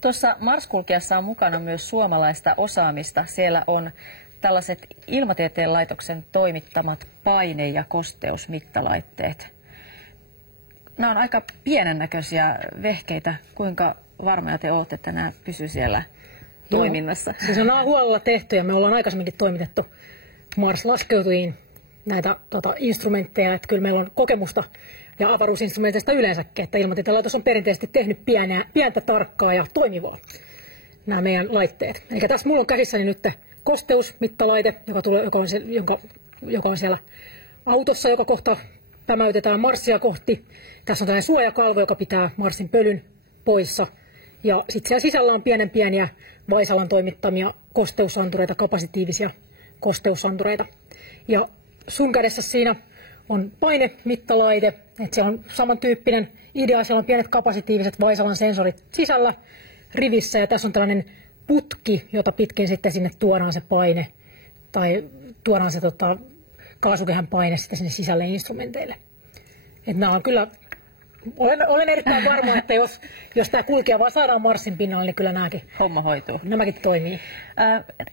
Tuossa Mars-kulkijassa on mukana myös suomalaista osaamista. Siellä on tällaiset Ilmatieteen laitoksen toimittamat paine- ja kosteusmittalaitteet. Nämä on aika pienen näköisiä vehkeitä. Kuinka varmoja te olette, että nämä pysyvät siellä toiminnassa? Se on huolella tehty ja me ollaan aikaisemminkin toimitettu Mars-laskeutujiin näitä instrumentteja. Että kyllä meillä on kokemusta ja avaruusinstrumenteista yleensäkin, että Ilmatieteen laitos on perinteisesti tehnyt pientä, tarkkaa ja toimivaa nämä meidän laitteet. Eli tässä mulla on käsissäni nyt kosteusmittalaite, joka on siellä autossa, joka kohta pämäytetään Marsia kohti. Tässä on tällainen suojakalvo, joka pitää Marsin pölyn poissa. Ja sitten siellä sisällä on pieniä Vaisalan toimittamia kosteusantureita, kapasitiivisia kosteusantureita. Ja sun kädessä siinä on painemittalaite, että se on samantyyppinen idea, siellä on pienet kapasitiiviset Vaisalan sensorit sisällä rivissä ja tässä on tällainen putki, jota pitkin sitten sinne tuodaan se paine tai tuodaan se kaasukehän paine sitten sinne sisälle instrumenteille. Että nämä on kyllä, olen erittäin varma, että jos tämä kulkija vaan saadaan Marsin pinnalle, niin kyllä homma hoituu. Nämäkin toimii.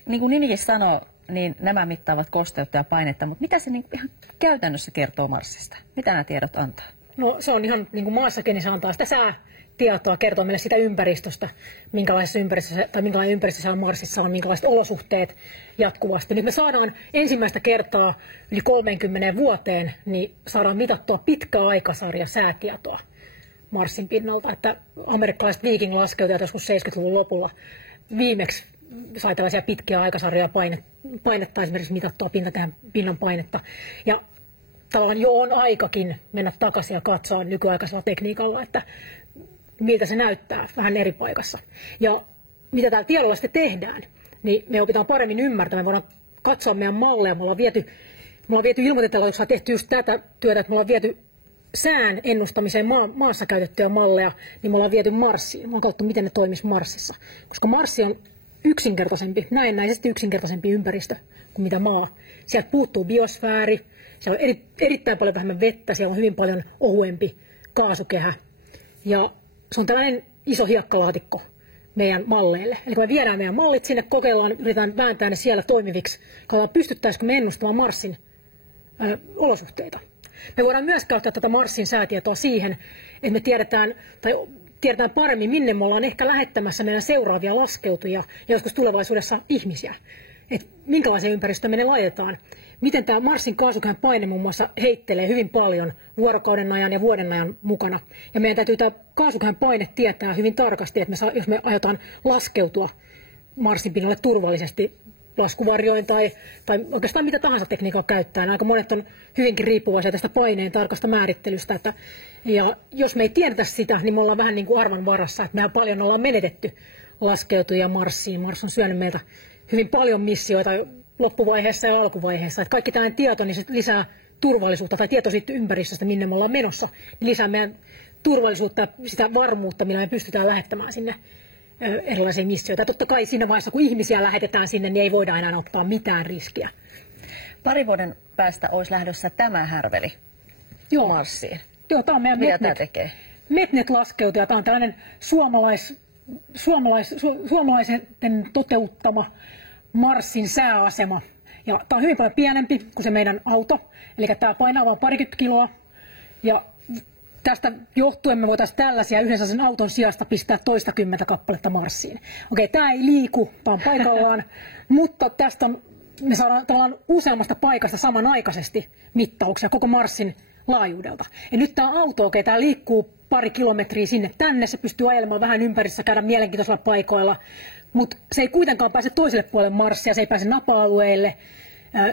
Niin kuin nimikin sanoo, niin nämä mittaavat kosteutta ja painetta, mutta mitä se ihan käytännössä kertoo Marsista? Mitä nämä tiedot antaa? No se on ihan niin kuin maassakin, niin se antaa sitä säätietoa, kertoo meille sitä ympäristöstä, minkälainen ympäristö siellä Marsissa on, minkälaiset olosuhteet jatkuvasti. Nyt me saadaan ensimmäistä kertaa yli 30 vuoteen, niin saadaan mitattua pitkä aikasarja säätietoa Marsin pinnalta, että amerikkalaiset Viking-laskeutujat joskus 70-luvun lopulla viimeksi sai tällaisia pitkiä aikasarjoja painetta esimerkiksi mitattua pinnan painetta. Ja tavallaan jo on aikakin mennä takaisin ja katsoa nykyaikaisella tekniikalla, että miltä se näyttää vähän eri paikassa. Ja mitä täällä tiedolla sitten tehdään, niin me opitaan paremmin ymmärtämään. Me voidaan katsoa meidän malleja. Me ollaan viety Ilmatieteen laitoksella tehty just tätä työtä, että me ollaan viety sään ennustamiseen maassa käytettyjä malleja, niin me ollaan viety Marsiin. Me ollaan katsottu, miten ne toimisi Marsissa. Koska Marsi on näennäisesti yksinkertaisempi ympäristö kuin mitä maa. Sieltä puuttuu biosfääri, siellä on erittäin paljon vähemmän vettä, siellä on hyvin paljon ohuempi kaasukehä. Ja se on tällainen iso hiekkalaatikko meidän malleille. Eli kun me viedään meidän mallit sinne, kokeillaan, yritetään vääntää ne siellä toimiviksi, katsotaan pystyttäisikö me ennustamaan Marsin olosuhteita. Me voidaan myös käyttää tätä Marsin säätietoa siihen, että me tiedetään paremmin, minne me ollaan ehkä lähettämässä meidän seuraavia laskeutujia ja joskus tulevaisuudessa ihmisiä. Että minkälaiseen ympäristöön me ne laitetaan. Miten tämä Marsin kaasukehän paine muun muassa heittelee hyvin paljon vuorokauden ajan ja vuoden ajan mukana. Ja meidän täytyy tämä kaasukehän paine tietää hyvin tarkasti, että jos me aiotaan laskeutua Marsin pinnalle turvallisesti, laskuvarjoin tai oikeastaan mitä tahansa tekniikkaa käyttäen. Aika monet on hyvinkin riippuvaisia tästä paineen tarkasta määrittelystä. Ja jos me ei tiedetä sitä, niin me ollaan vähän niin kuin arvan varassa, että mehän paljon ollaan menetetty laskeutuja Marsiin. Mars on syönyt meiltä hyvin paljon missioita loppuvaiheessa ja alkuvaiheessa. Että kaikki tämä tieto niin se lisää turvallisuutta tai tieto siitä ympäristöstä, minne me ollaan menossa, niin lisää meidän turvallisuutta ja sitä varmuutta, millä me pystytään lähettämään sinne erilaisia missioita. Totta kai siinä vaiheessa, kun ihmisiä lähetetään sinne, niin ei voida enää ottaa mitään riskiä. Parin vuoden päästä olisi lähdössä tämä härveli Marsiin. Joo, tämä on meidän Mitä tämä tekee? METNET-laskeutuja. Tämä on tällainen suomalaisen toteuttama Marsin sääasema. Ja tämä on hyvin paljon pienempi kuin se meidän auto. Eli tämä painaa vain parikymmentä kiloa. Ja tästä johtuen me voitaisiin tällaisia yhdessä sen auton sijasta pistää toistakymmentä kappaletta Marsiin. Okei, tämä ei liiku, tämä on paikallaan, mutta tästä me saadaan tavallaan useammasta paikasta samanaikaisesti mittauksia koko Marsin laajuudelta. Ja nyt tämä auto, tämä liikkuu pari kilometriä sinne tänne, se pystyy ajelemaan vähän ympärissä, käydä mielenkiintoisilla paikoilla, mutta se ei kuitenkaan pääse toiselle puolelle Marsia, se ei pääse napa-alueille.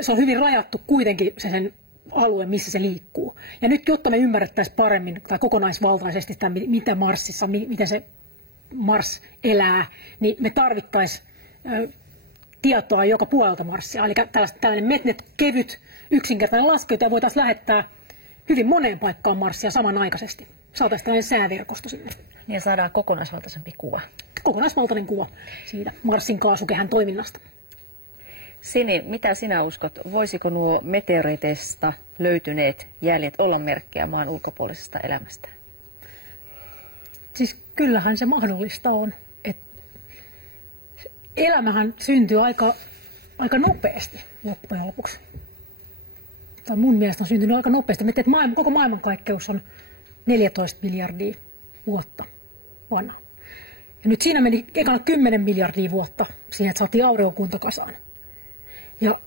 Se on hyvin rajattu kuitenkin sen alue, missä se liikkuu. Ja nyt, jotta me ymmärrettäisiin paremmin tai kokonaisvaltaisesti sitä, mitä Marsissa, miten se Mars elää, niin me tarvittaisiin tietoa joka puolelta Marsia. Eli tällainen METNET-kevyt yksinkertainen laskeutuja ja voitaisiin lähettää hyvin moneen paikkaan Marsia samanaikaisesti. Saataisiin tällainen sääverkosto sinne. Niin saadaan kokonaisvaltaisempi kuva. Kokonaisvaltainen kuva siitä Marsin kaasukehän toiminnasta. Sini, mitä sinä uskot? Voisiko nuo meteoriteista löytyneet jäljet olla merkkejä maan ulkopuolisesta elämästä? Siis kyllähän se mahdollista on. elämähän syntyy aika nopeasti loppujen lopuksi. Tai mun mielestä on syntynyt aika nopeasti. Mietin, että koko maailmankaikkeus on 14 miljardia vuotta vanha. Ja nyt siinä meni ekana 10 miljardia vuotta siihen, että saatiin aurinkokunta kasaan. Ja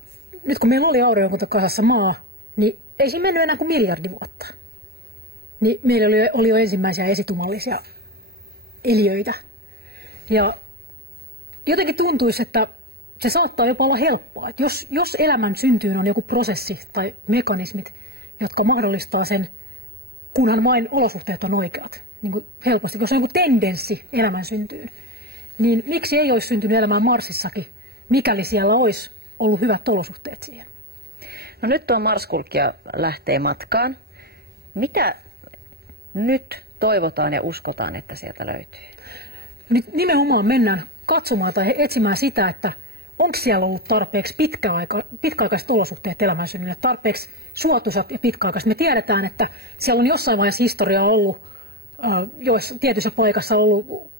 nyt kun meillä oli aurinkokunta kasassa maa, niin ei siinä mennyt enää kuin miljardi vuotta. Niin meillä oli jo ensimmäisiä esitumallisia eliöitä. Ja jotenkin tuntuisi, että se saattaa jopa olla helppoa. Että jos elämän syntyyn on joku prosessi tai mekanismit, jotka mahdollistaa sen, kunhan vain olosuhteet on oikeat, niin kuin helposti, jos on joku tendenssi elämän syntyyn, niin miksi ei olisi syntynyt elämää Marsissakin, mikäli siellä olisi ollut hyvät olosuhteet siihen? No nyt tuo Mars-kulkija lähtee matkaan. Mitä nyt toivotaan ja uskotaan, että sieltä löytyy? Nyt nimenomaan mennään katsomaan tai etsimään sitä, että onko siellä ollut tarpeeksi pitkäaikaiset olosuhteet elämän synnylle, tarpeeksi suotuisat ja pitkäaikaiset. Me tiedetään, että siellä on jossain vaiheessa historiaa ollut, tietyssä paikassa ollut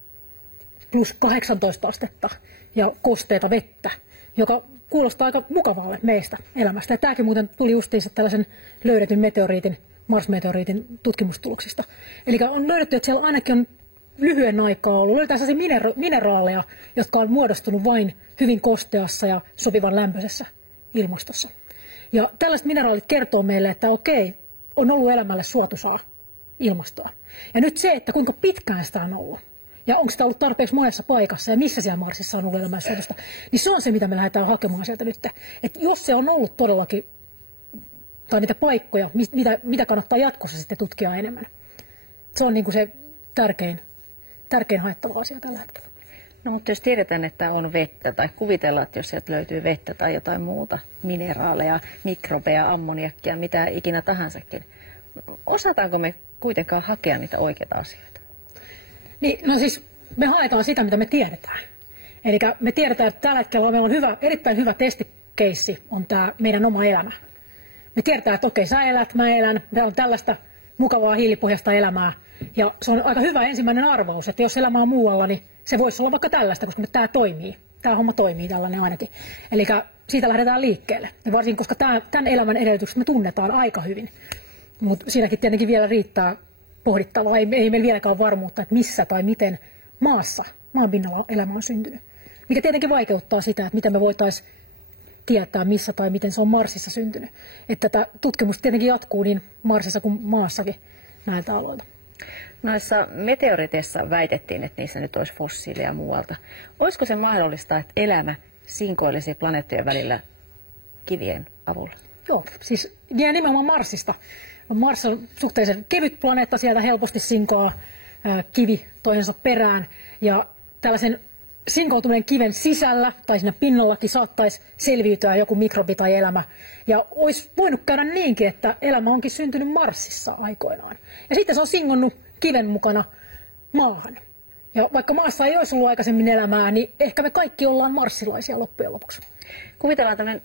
plus 18 astetta ja kosteita vettä, joka kuulostaa aika mukavalle meistä elämästä. Ja tämäkin muuten tuli justiinsa tällaisen löydetyn Mars-meteoriitin tutkimustuloksista. Eli on löydetty, että siellä ainakin on lyhyen aikaa ollut. Löydetään sellaisia mineraaleja, jotka on muodostunut vain hyvin kosteassa ja sopivan lämpöisessä ilmastossa. Ja tällaiset mineraalit kertoo meille, että okei, on ollut elämälle suotuisaa ilmastoa. Ja nyt se, että kuinka pitkään sitä on ollut, ja onko sitä ollut tarpeeksi monessa paikassa, ja missä siellä Marsissa on ollut elämää suotuista, niin se on se, mitä me lähdetään hakemaan sieltä nyt. Että jos se on ollut todellakin, tai niitä paikkoja, mitä kannattaa jatkossa sitten tutkia enemmän. Se on niin kuin se tärkein haettava asia tällä hetkellä. No mutta jos tiedetään, että on vettä tai kuvitellaan, että jos sieltä löytyy vettä tai jotain muuta, mineraaleja, mikrobeja, ammoniakkia, mitä ikinä tahansakin, osataanko me kuitenkaan hakea niitä oikeita asioita? Niin, no siis me haetaan sitä, mitä me tiedetään. Eli me tiedetään, että tällä hetkellä meillä on erittäin hyvä testikeissi on tämä meidän oma elämä. Me tiedetään, että okei, sä elät, mä elän, meillä on tällaista mukavaa hiilipohjaista elämää. Ja se on aika hyvä ensimmäinen arvaus, että jos elämä on muualla, niin se voisi olla vaikka tällaista, koska tämä toimii. Tämä homma toimii tällainen ainakin. Eli siitä lähdetään liikkeelle. Ja varsinkin, koska tämän elämän edellytykset me tunnetaan aika hyvin. Mutta siinäkin tietenkin vielä riittää pohdittavaa. Ei meillä vieläkään ole varmuutta, että missä tai miten maan pinnalla elämä on syntynyt. Mikä tietenkin vaikeuttaa sitä, että miten me voitaisiin tietää, missä tai miten se on Marsissa syntynyt. Että tätä tutkimusta tietenkin jatkuu niin Marsissa kuin Maassakin näiltä aloilta. Noissa meteoriteissa väitettiin, että niissä nyt olisi fossiileja muualta. Olisiko se mahdollista, että elämä sinkoilisi planeettojen välillä kivien avulla? Joo, siis nimenomaan Marsista. Mars on suhteellisen kevyt planeetta, sieltä helposti sinkoaa kivi toisensa perään. Ja tällaisen sinkoutuneen kiven sisällä tai siinä pinnallakin saattaisi selviytyä joku mikrobi tai elämä. Ja olisi voinut käydä niinkin, että elämä onkin syntynyt Marsissa aikoinaan. Ja sitten se on singonnut kiven mukana maahan. Ja vaikka maassa ei olisi ollut aikaisemmin elämää, niin ehkä me kaikki ollaan marssilaisia loppujen lopuksi. Kuvitellaan tämmöinen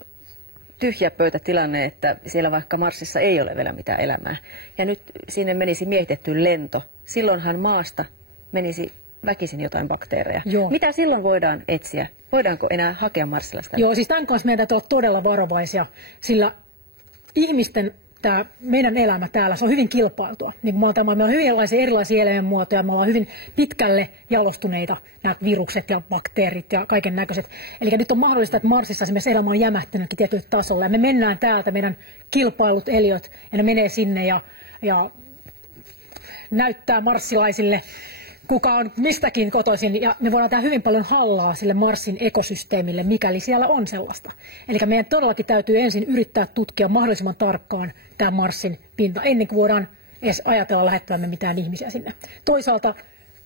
tyhjä pöytätilanne, että siellä vaikka Marsissa ei ole vielä mitään elämää. Ja nyt sinne menisi miehitetty lento. Silloinhan maasta menisi väkisin jotain bakteereja. Joo. Mitä silloin voidaan etsiä? Voidaanko enää hakea marssilaista? Joo, siis tämän kanssa meidän täytyy olla todella varovaisia, sillä ihmisten tämä meidän elämä täällä, se on hyvin kilpailtua. Niin kuin meillä on hyvin erilaisia elämänmuotoja, me ollaan hyvin pitkälle jalostuneita, nämä virukset ja bakteerit ja kaiken näköiset. Eli nyt on mahdollista, että Marsissa esimerkiksi elämä on jämähtänytkin tietylle tasolle. Ja me mennään täältä, meidän kilpailut eliöt, ja ne menee sinne ja näyttää marssilaisille, kuka on mistäkin kotoisin, ja me voidaan tehdä hyvin paljon hallaa sille Marsin ekosysteemille, mikäli siellä on sellaista. Eli meidän todellakin täytyy ensin yrittää tutkia mahdollisimman tarkkaan tämä Marsin pinta, ennen kuin voidaan edes ajatella lähettävämme mitään ihmisiä sinne. Toisaalta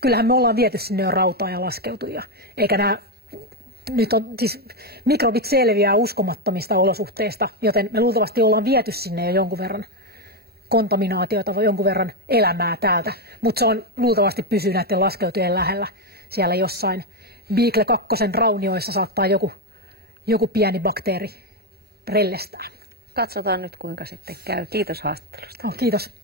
kyllähän me ollaan viety sinne jo rautaa ja laskeutujia, eikä nämä nyt on, siis mikrobit selviää uskomattomista olosuhteista, joten me luultavasti ollaan viety sinne jo jonkun verran kontaminaatiota tai jonkun verran elämää täältä, mutta se on luultavasti pysyy näiden laskeutujien lähellä. Siellä jossain Beagle 2 raunioissa saattaa joku pieni bakteeri rellestää. Katsotaan nyt kuinka sitten käy. Kiitos haastattelusta. Kiitos.